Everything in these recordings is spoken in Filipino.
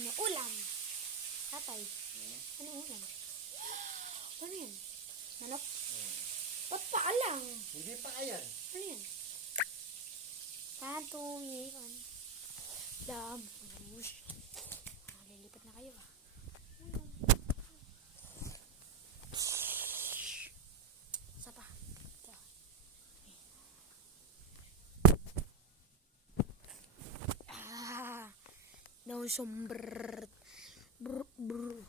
Ano ulam? Tatay. Ano ulam? Ano yan? Manok? Ba't paa lang? Hindi pa ayan. Ano yan? Patungian. Dam. Lilipat na kayo ah. Isa pa. Ito. Daw sombrr. Brr, brr.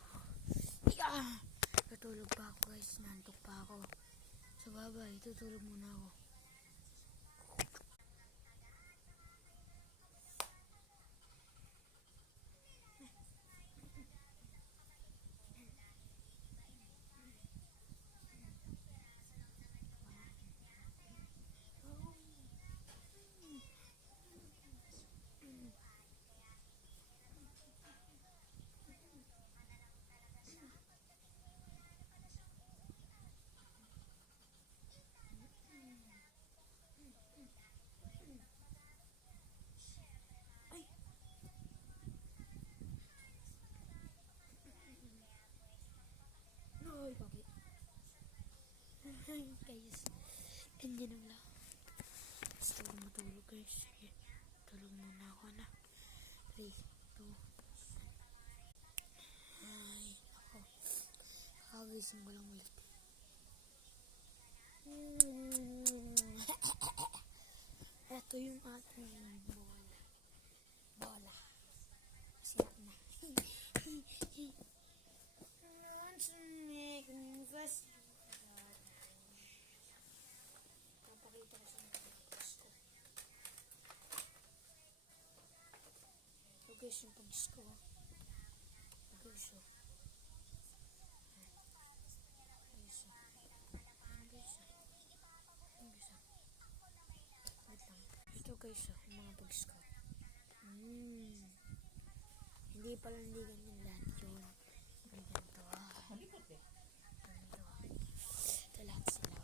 Yeah. Tutulog pa ako guys. Nantok pa ako. So bye-bye. Tutulog muna ako. Ay, bakit? Ay, guys. Ganyan lang lang. Gusto ko matulog guys. Sige. Tulog muna ako na. 3, 2. Ay, ako. Kakagising ko lang ulit. Ito yung ating bola. Bola. Siyak na. Papakita ko sa mga pagkis ko. Ito guys yung pagkis ko. Guys oh. Ito guys oh, yung mga pagkis ko. Hindi pala hindi ganyan lahat yun. Ganito ah. Ganito ah. Ito lahat sila.